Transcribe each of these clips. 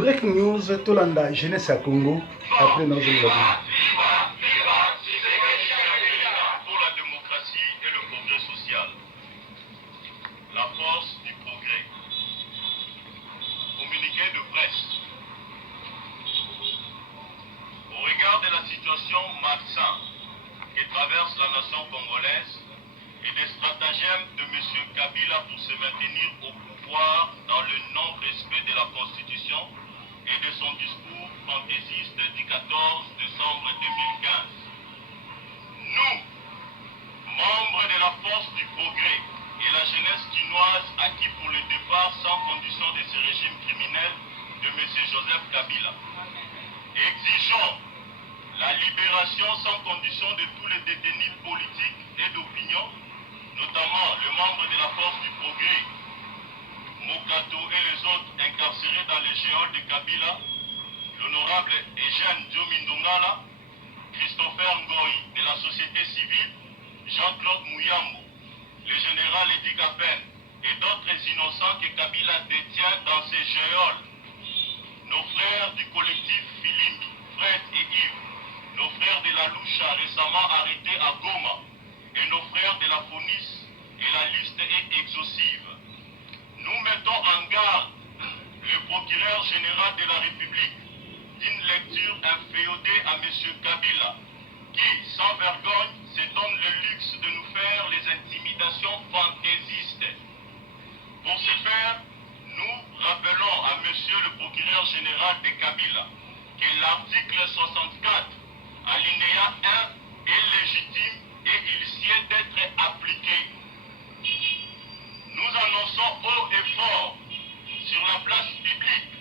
Breaking news, Tolanda, jeunesse à Congo, après nos Pour la démocratie et le progrès social. La force du progrès. Communiqué de presse. Au regard de la situation malsaine que traverse la nation congolaise et des stratagèmes de M. Kabila pour se maintenir au pouvoir dans le non-respect de la Constitution et de son discours fantaisiste du 14 décembre 2015. Nous, membres de la force du progrès et la jeunesse quinoise acquis pour le départ sans condition de ce régime criminel de M. Joseph Kabila, exigeons la libération sans condition de tous les détenus politiques et d'opinion, notamment le membre de la force du progrès, Mokato et les autres incarcérés dans les géoles de Kabila, l'honorable Eugène Diomindongala, Christopher Ngoï de la société civile, Jean-Claude Mouyambo, le général Edi Gapen et d'autres innocents que Kabila détient dans ces géoles. Nos frères du collectif Filimbi, Fred et Yves, nos frères de la Loucha récemment arrêtés à Goma et nos frères de la Fonis, et la liste est exhaustive. Nous mettons en garde le procureur général de la République d'une lecture inféodée à M. Kabila, qui, sans vergogne, se donne le luxe de nous faire les intimidations fantaisistes. Pour ce faire, nous rappelons à M. le procureur général de Kabila que l'article 64, alinéa 1, est légitime et il sied d'être appliqué. Nous annonçons haut et fort sur la place publique,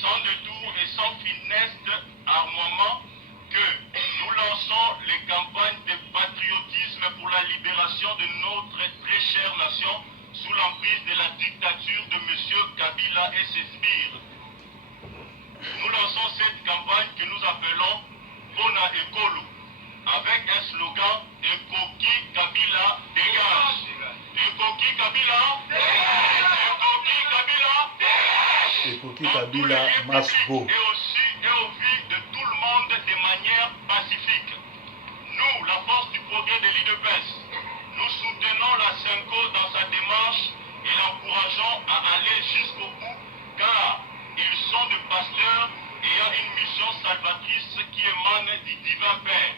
sans détour et sans funeste armement, que nous lançons les campagnes de patriotisme pour la libération de notre très chère nation sous l'emprise de la dictature de M. Kabila et ses sbires. Nous lançons cette campagne que nous appelons Pona Ekolo, avec un slogan Ekoki Kabila dégage. Ekoki Kabila dégage. Ekoki Kabila dégage. Ekoki Kabila must go. Et aussi et au vu de tout le monde de manière pacifique. Nous, la force du progrès de l'IDPS, nous soutenons la SENCO dans sa démarche et l'encourageons à aller jusqu'au bout, car ils sont des pasteurs ayant une mission salvatrice qui émane du divin Père.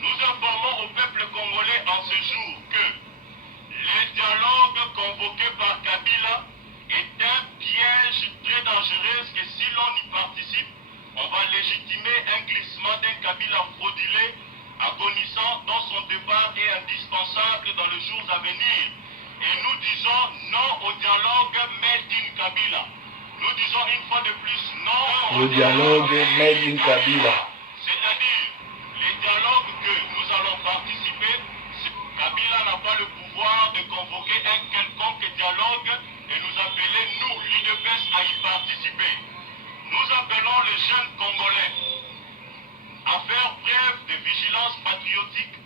Nous informons au peuple congolais en ce jour que le dialogue convoqué par Kabila est un piège très dangereux que si l'on y participe, on va légitimer un glissement d'un Kabila fraudulé, agonissant dont son départ est indispensable dans les jours à venir. Et nous disons non au dialogue made in Kabila. Nous disons une fois de plus non au dialogue made in Kabila. C'est-à-dire, les dialogues que nous allons participer, Kabila n'a pas le pouvoir de convoquer un quelconque dialogue et nous appeler, nous, l'IDPS, à y participer. Nous appelons les jeunes Congolais à faire preuve de vigilance patriotique,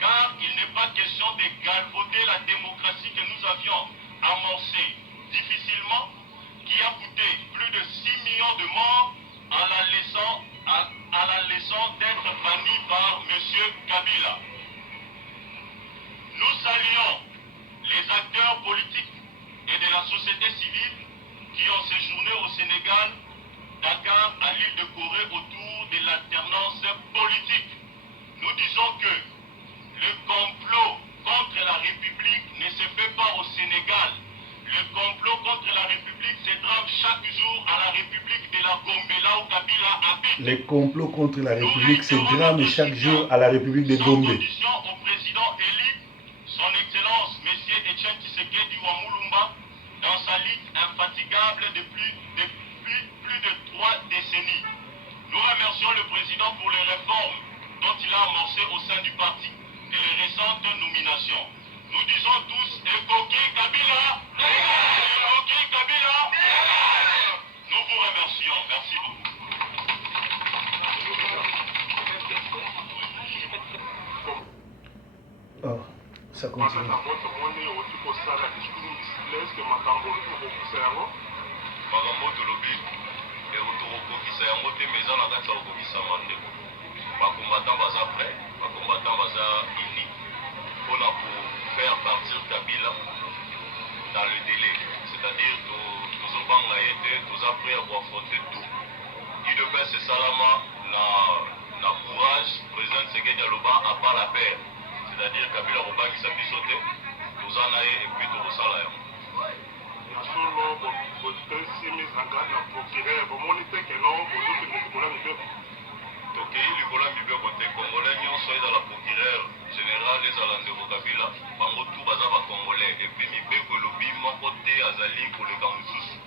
car il n'est pas question de galvauder la démocratie que nous avions amorcée difficilement, qui a coûté plus de 6 millions de morts en la laissant d'être bannie par M. Kabila. Nous saluons les acteurs politiques et de la société civile qui ont séjourné au Sénégal, Dakar, à l'île de Corée autour de l'alternance politique. Nous disons que le complot contre la République ne se fait pas au Sénégal. Le complot contre la République se drame chaque jour à la République de la Gombe, là où Kabila habite. Les complots contre la République se drament chaque jour à la République de Gombe. Condition au président élu, son Excellence, M. Etienne Tshisekedi Wamulumba, dans sa lutte infatigable depuis plus de 3 décennies. Nous remercions le président pour les réformes dont il a amorcé au sein du parti et les récentes nominations. Nous disons tous Ekoki Kabila, Ekoki Kabila. Nous vous remercions. Merci beaucoup. Oh, ça continue. makambo tolobi tokokokisa yango te mais eza na kati ya kokokisama ndeko bacombattant baza prêt bacombattant baza ini mpona kofaire partir Kabila dans le délai, c'est-à-dire tozobanga ye te toza prêt ya koaffronter tout UDPS esalama na courage président Tshisekedi aloba à part la paix, c'est-à-dire Kabila kobangisa biso te toza na ye epuis tokosala yango solo botesi mise en garde na procureur bomoni te keno bozokende likolo ya mibeko tokei likolo ya mibeko te congolais nyonso ezala procureur général ezala ndeko Kabila bango tu baza bacongolais epuis mibeko elobi moko te azali koleka mosusu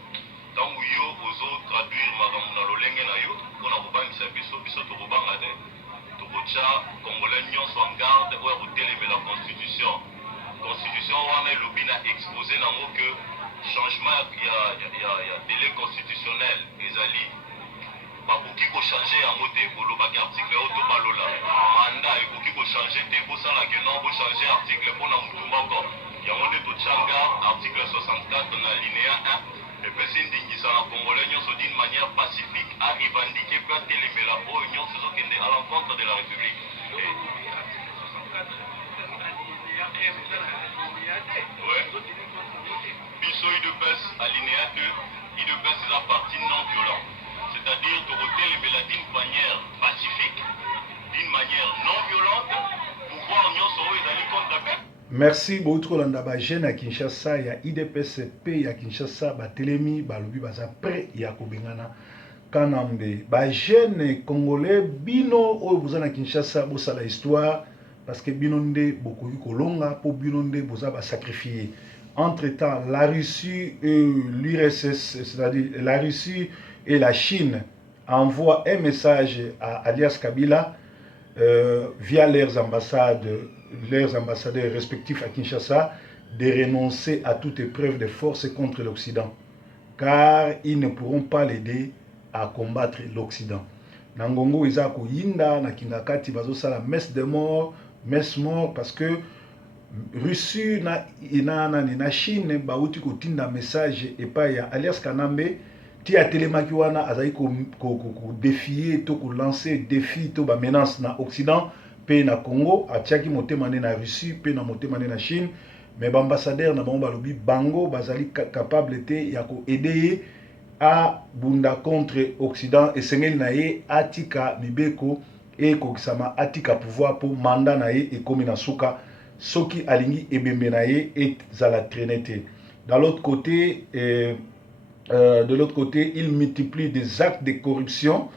ntango yo ozotraduire makambo na lolenge na yo mpona kobangisa biso tokobanga te tokotya congolais nyonso en garde oyo kotelemela constitution wana elobi na expose nango que changement ya délai constitutionnel ezali bakoki kochange yango te kolobaki article oyo to balola manda ekoki kochange te bosalaki non bochange article mpona motu moko yango nde totya garde article 64 na linéa 1 epesi ndingisa na congolais nyonso d'une manière pacifique a revendiquer mpe atelemela oyo nyonso ezokende à l'encontre de la république biso UDPS alinéa 2 UDPS eza parti non violent, c'est-à-dire tokotelemela d'une manière pacifique, d'une manière non violente, pouvoir nyonso oyo ezali contre la paix. Merci beaucoup kolanda ba jeune à Kinshasa ya IDPS pe ya Kinshasa batelemi balobi baza prêt ya kobengana kanambe ba jeune congolais bino oyo boza na Kinshasa bosala histoire parce que bino nde bokoki kolonga po bino nde boza ba sacrifier. Entre-temps, la Russie et l'URSS, c'est-à-dire la Russie et la Chine, envoient un message à alias Kabila via leurs ambassadeurs respectifs à Kinshasa de renoncer à toute épreuve de force contre l'Occident, car ils ne pourront pas l'aider à combattre l'Occident. Nangongo Izako Yinda, Nakingakati, Bazosala, messe de mort, parce que Russie na Chine bauti kotinda message epai ya alias Kanambe ti atelemaki wana azali ko défier to ko lancer défi to ba menace na Occident pe na Congo atiaki motema na Russie pe na motema na Chine mais ambassadeur na bango balobi bango bazali capable te ya ko aider a bunda contre Occident et sengeli na ye atika mibeko e kokisama atika pouvoir pour mandat na ye e komi na suka soki alingi ebembe na ye et zala traîner. De l'autre côté, il multiplie des actes de corruption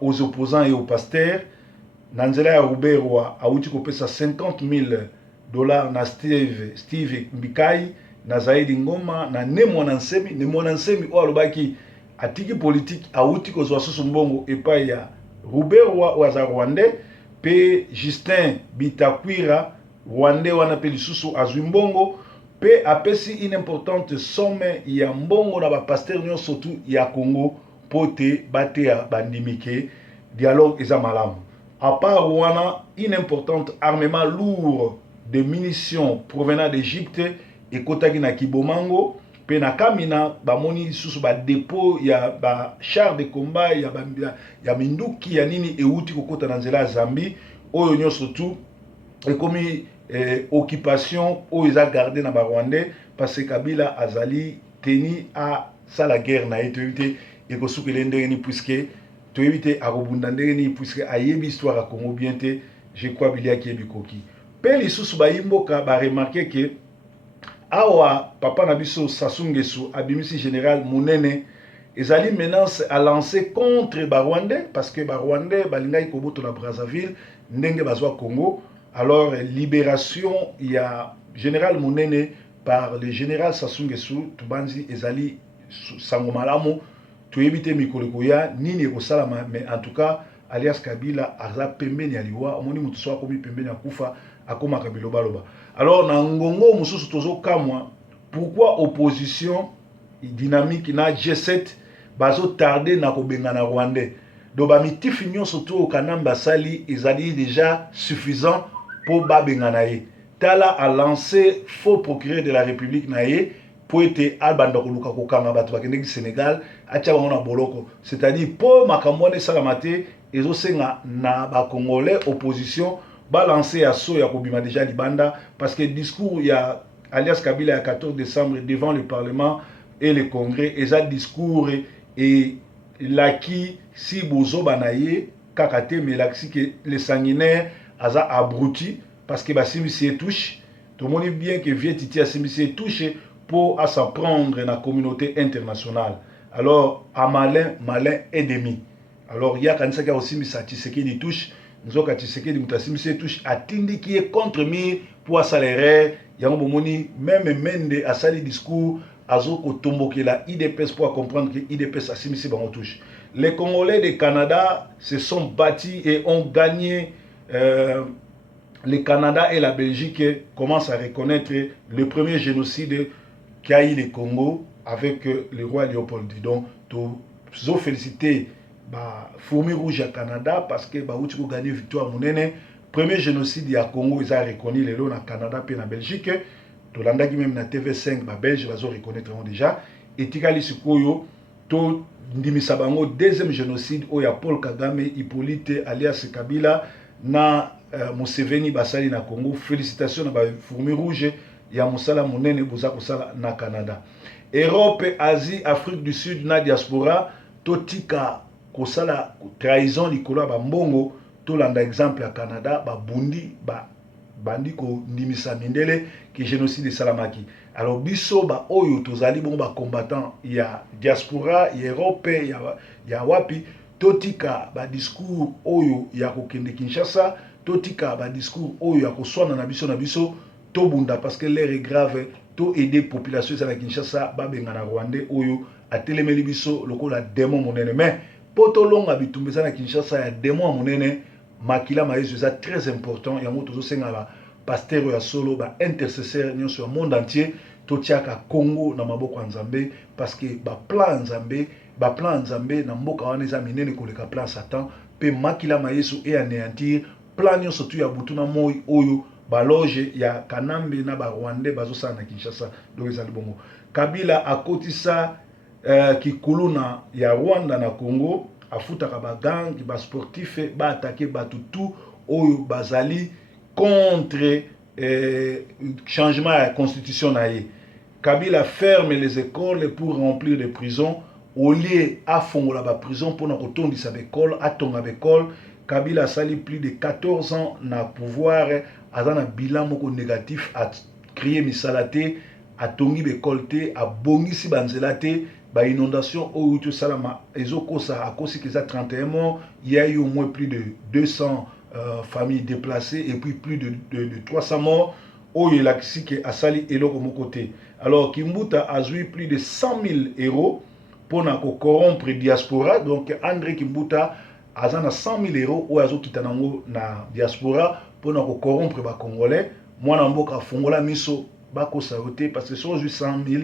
aux opposants et aux pasteurs. Nanzela ya Ruberwa a outi kopesa $50,000 na Steve Mbikai na Zaidi Ngoma na Nemwana Nsemi o alobaki atiki politique a outi kozwa susu mbongo epai ya Ruberwa wa za Rwandais pe Justin Bitakwira Rwandais wana pe lisusu azwi mbongo pe apesi une importante somme ya mbongo na ba pasteur nyo surtout ya Congo pote bate ya bandimike dialogue eza malamu. À part wana une importante armement lourd de munitions provenant d'Égypte et kotaki na Kibomango pe na Kamina bamoni lisusu ba dépôt ya ba char de combat ya minduki ya nini euti kokota na nzela ya Zambie oyo nyonso tout ekomi occupation oyo eza gardé na ba Rwandais parce que Kabila azali teni à sala guerre na été et ko sukele ndenge puisque to éviter à rebunda ndenge puisque ayebi histoire à Congo bien te je crois bilia ki ebikoki pe lisusu ba imboka ba remarquer que awa papa na biso Sassou Nguesso abimisi général Munene ezali menace à lancer contre ba Rwandais parce que ba Rwandais balingai koboto na Brazzaville ndenge bazwa Congo. Alors libération il y a général Munene par le général Sassou Nguesso tubanzi ezali sango malamu to éviter mikolokoya nini kosalama mais en tout cas alias Kabila aza pembeni aliwa omoni mutu so akomi pembeni akufa akoma kabilo baloba. Alors na ngongo mususu tozo kamwa pourquoi opposition dynamique na G7 bazo tarder na kobenga na Rwandais do ba mitifi nyonso to kanamba sali ezali déjà suffisant pour babenga na ye tala a lancé faux procureur de la République na ye po ete abanda koluka kokanga bato bakendeki Sénégal atia bango na boloko, c'est-à-dire po makambo wana esalama te ezosenga na bakongolais opposition balancer assaut ya kobima déjà libanda, parce que discours ya alias Kabila ya 14 décembre devant le Parlement et le Congrès eza discours et laki si bozoba na ye kaka te, mais laki que le sanguinaire aza abruti parce que basimbisi touche. Tout le monde bien que Vieux Titi asimisi touche pour à s'en prendre dans la communauté internationale. Alors à malin ennemi. Alors il y a quand ça qui a aussi mis ça Tshisekedi touche, nous avons Tshisekedi mutasimisi touche atindi qui est contre mi pour salaire. Yango bomoni même Mende a sali discours azoko tomboke la IDPS pour comprendre que IDPS a simisi bango touche. Les Congolais du Canada se sont bâtis et ont gagné. Le Canada et la Belgique commencent à reconnaître le premier génocide qu'a eu le Congo avec le roi Léopold. Donc, je félicite Fourmi Rouge à Canada parce que ils ont gagné victoire monene. Premier génocide à Congo, ils ont reconnu le lot na Canada et na Belgique. Tolanda qui même na TV5, les Belges ils ont reconnaître déjà. Et Tikali Sikoyo, to ndimisa bango deuxième génocide où il y a Paul Kagame, Hippolyte alias Kabila na Museveni basali na Congo. Félicitations na Fourmi Rouge ya musala monene boza kosala na Canada. Europe, Asie, Afrique du Sud na diaspora totika kosala trahison likolo ba mbongo. Tolanda exemple ya Canada babundi bandi ko ndimisa mindele ki génocide salamaki. Alors biso ba oyo tozali bon ba combattant ya diaspora ya Europe ya wapi totika ba discours oyo ya kokende Kinshasa, totika ba discours oyo ya koswana na biso tobunda parce que l'air est grave, to aider population à la Kinshasa ba benga na Rwandais oyo atelemeli biso lokola démon monene, mais potolonga bitumbeza na Kinshasa ya démon monene makila maïs c'est très important. Yango tozo senga ba pasteur ya solo ba intercesseur nyonso ya monde entier totiaka Congo na maboko ya Nzambe, parce que ba plan Nzambe na mboka wana eza minene koleka plan Satan pe makila mayesu e anéantir plan nyonso tu ya butu na moi oyo ba loge ya Kanambe na ba Rwandais bazosala na Kinshasa. Donc ezali bongo Kabila akotisa kikuluna ya Rwanda na Congo, afutaka ba gang ba sportif ba attaquer batu tout oyo bazali contre changement à la constitution naïe. Kabila ferme les écoles pour remplir les prisons. Au lieu à fond la prison pour nous retourner sa école, à ton école. Kabila a sali plus de 14 ans na pouvoir, a un bilan négatif, à créer misalate, à tongi bekolte, à bongi si banzelate, ba inondation au tout salama. Ezoko sa a cause qu'ils a 31 morts, il y a eu au moins plus de 200 familles déplacées et puis plus de 300 morts. Oh, il a sali elo comme côté. Alors Kimbuta a joué plus de 100 000 euros pour corrompre diaspora. Donc André Kimbuta a 100 000 euros ou azo kitanango na diaspora pour corrompre les Congolais. Moi namboka fongola miso bako saoté parce que sur 100 000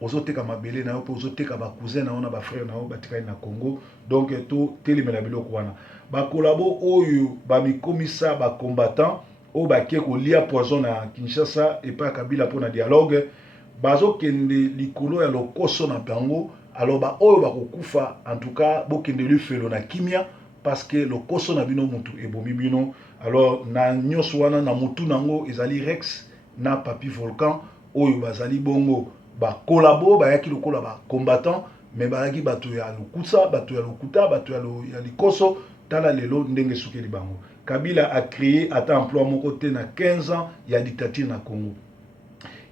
ozoteka mabele na yo po ozoteka ba cousin na ona ba frère na yo batika na Congo. Donc tout telemela biloko wana. Ba kolabo oyo ba mikomisa ba combattant o ba ke ko lia poison na Kinshasa et pas Kabila pour na dialogue bazo kende likolo ya lokoso na bango. Alors ba oyo ba kokufa en tout cas bo kende lu felo na kimia parce que lokoso na bino mutu ebomi bino. Alors na nyos wana na mutu nango ezali Rex na Papi Volcan oyo bazali bongo ba kolabo ba yaki lokola ba combattant mais ba yaki bato ya lokuta bato ya lokuta bato ya likoso tala lelo ndenge sukeli bango. Kabila a créé ata emploi mon côté na 15 ans ya dictature na Congo.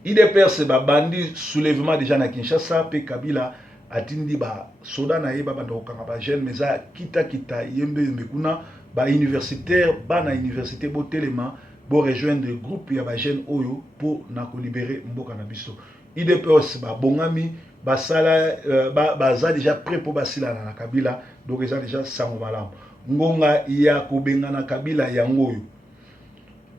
IDPS ba bandi soulèvement déjà na Kinshasa pe Kabila atindi ba soda na ye ba bando kanga ba jeune meza kita yembe kuna ba universitaire ba na université bo telema bo rejoindre le groupe ya ba jeune oyo pour na ko libérer mboka na biso. IDPS ba bongami ba sala ba za déjà prêt pour basila na Kabila, donc ils ont déjà sango malamu. Ngonga ya kobenga na Kabila yango yo.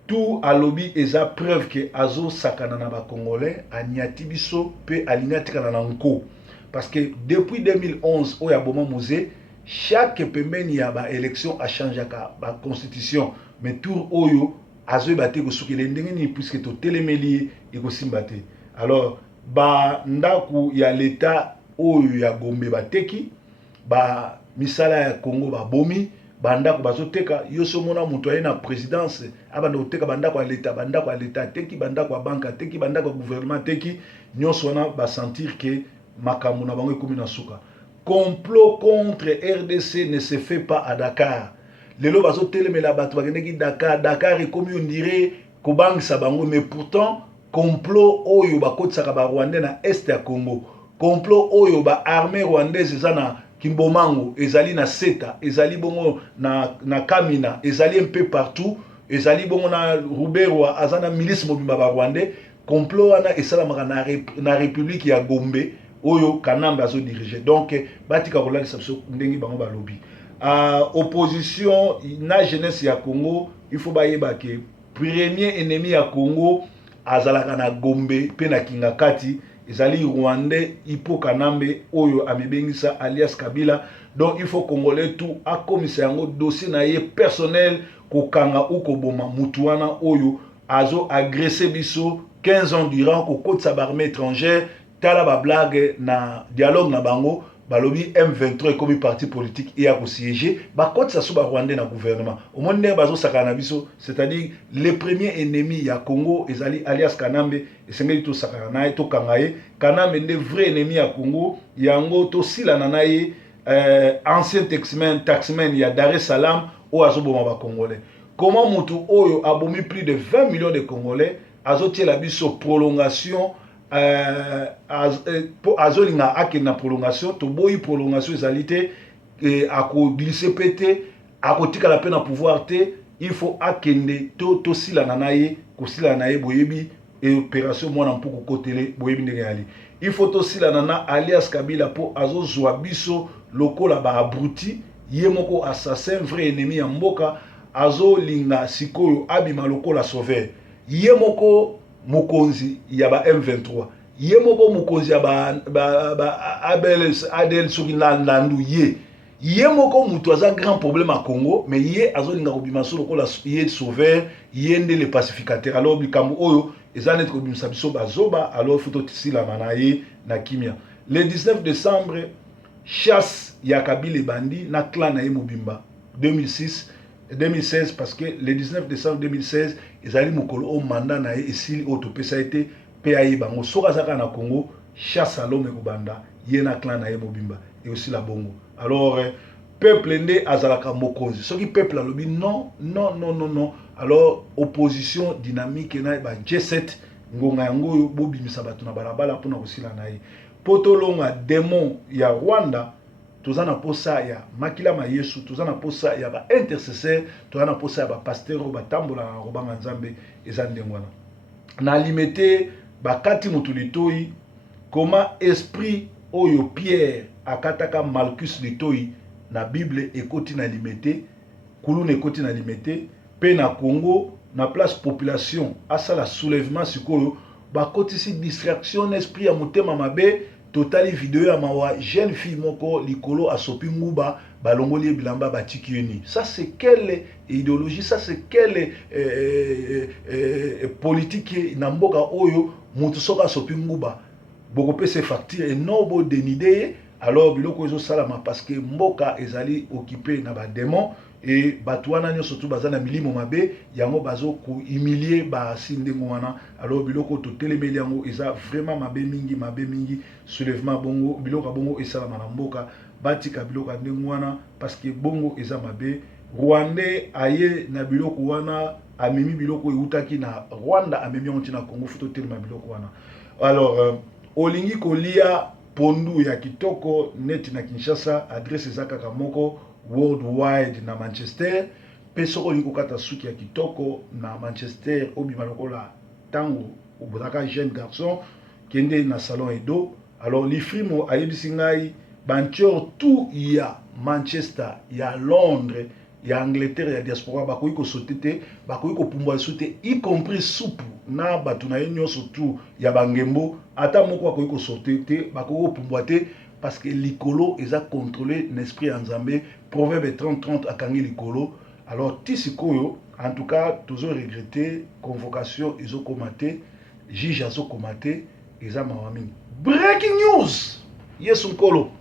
Tout à lobby eza preuve que azo sakana na ba Congolais aniati biso pe alignati kana na nko. Parce que depuis 2011 oya boma musée chaque pembeni ya ba élection a changé ba constitution mais tour oyo azo baté ko sukele ndenge ni puisque to telemeli e ko simbate. Alors ba ndaku ya leta oyo ya Gombe bateki, ba misala ya Congo ba bomi, ba ndaku bazoteka, yoso mona mutu aye na présidence, abanda koteka ba ndaku ya leta teki, ba ndaku ya banka teki, ba ndaku ya gouvernement teki, nyonso wana ba sentir que makambo na bango ekomi na suka. Complot contre RDC ne se fait pas à Dakar. Lelo bazotelemela bato bakendeki Dakar, Dakar ekomi on dirait kobangisa bango, mais pourtant complot oyo bakotisaka ba Rwandais na est ya Congo, complot oyo ba armée rwandaise eza na Kimbomango, ezali na Seta, ezali bongo na Kamina, ezali un peu partout, ezali bongo na Ruberwa, azana milice mobimba ba Rwandais. Complot wana esalamaka na République ya Gombe oyo Kanambe azo diriger. Donc batika kolalisa biso ndenge bango balobi. Opposition na jeunesse ya Congo, il faut bayeba ke premier ennemi ya Congo azalaka na Gombe pe na Kingakati, ezali Rwandais Hippo Kanambe oyo amebengisa alias Kabila. Donc il faut Congolais tout akomisa yango dossier na ye personnel kokanga ou koboma mutu wana oyo azo agressé biso 15 ans durant kokotisa ba armée étrangère. Tala ba blague na dialogue na bango balobi M23 comme parti politique et a siégé ba kotisa so ba Rwandais na gouvernement au monde ne bazo sakana biso, c'est-à-dire le premier ennemi ya Congo ezali alias Kanambe, esengeli to sakana na to kangaye. Kanambe nde vrai ennemi ya Congo yango to sila na ye ancien taxman ya Dar es Salaam o azoboma ba Congolais. Comment mutu oyo abomi plus de 20 millions de Congolais azotie la biso prolongation azolinga akende na prolongation, to boyi prolongation ezali te ako glisser pété akotikala pe na pouvoir te, il faut akende to silana na ye, kosila na ye boyebi opération mwana mpuku kotele boyebi ndenge yali. Il faut to silana na alias Kabila po azozwa biso lokola ba abruti, ye moko assassin vrai ennemi ya mboka, azolinga sikoyo abima lokola sauveur, ye moko mokonzi ya ba M23, ye moko mokonzi ya ba Adel soki landu ye moko mutu aza grand problème à Congo, mais ye azolinga kobima so lokola ye sauveur, ye nde le pacificateur. Alors bikambo oyo eza net kobimisa biso bazoba, alors faut tisila na ye na kimia. Le 19 décembre chasse ya Kabila bandi na clan na ye mobimba 2016, parce que le 19 décembre 2016 ezali mokolo o mandat na ye esili o topesa été PAI bango soka zaka na Congo, chasse à l'homme ekobanda ye na clan na ye mobimba et aussi la bongo. Alors peuple nde azalaka mokonzi, soki peuple alobi non, alors opposition dynamique na ba G7 ngonga yango yo bobimisa bato na balabala pona kosila na ye potolonga démon ya Rwanda. Tozana posa ya makila ma Yesu, tozana posa ya ba intercesseur, tozana posa ya ba pasteur ba tambola na robanga nzambe ezande ngwana na limité ba kati mutulitoi comment esprit oyo Pierre akataka Malchus litoi na Bible ekoti na limité, kuluna ekoti na limité pe na Congo na place population asala soulèvement sikoyo ba kotisi distraction esprit ya mutema mabe. Totali vidéo ya mawa jeune fille moko likolo asopi nguba balongoli bilamba batiki yeni. Ça c'est quelle idéologie, ça c'est quelle politique na mboka oyo mutu soka asopi nguba boko pese facture et non bo denide. Alors biloko ezo salama parce que mboka ezali occupé na ba démon et batwana nyo surtout bazana milimo mabe yango bazo ko humilier ba sindengo wana. Alors biloko to telemeli yango eza vraiment mabe mingi soulèvement bongo biloko bongo esalama na mboka batika biloko ndengo wana parce que bongo eza mabe. Rwandais aye na biloko wana amemi biloko eutaki na Rwanda amemi onti na Congo futo telema biloko wana. Alors olingi kolia pondu ya kitoko net na Kinshasa, adresse ezaka moko worldwide na Manchester, peso olingo kata suki ya kitoko na Manchester obima lokola tango obotaka jeune garçon kende na salon Edo. Alors l'ifrimo ayebisi ngai banchor tout ya Manchester, ya Londres, ya Angleterre, ya diaspora bakoki ko sotete, bakoki ko pumbwa sote y compris soupe na batu na yenyo surtout ya bangembo ata moko bakoki ko sotete bakoki ko pumbwa te parce que likolo eza contrôlé l'esprit en Nzambe. Proverbe 30 akangi likolo. Alors tisikoyo en tout cas toujours regretter convocation iso komate, juge azo komate eza mawa mingi. Breaking news, Yesu Nkolo.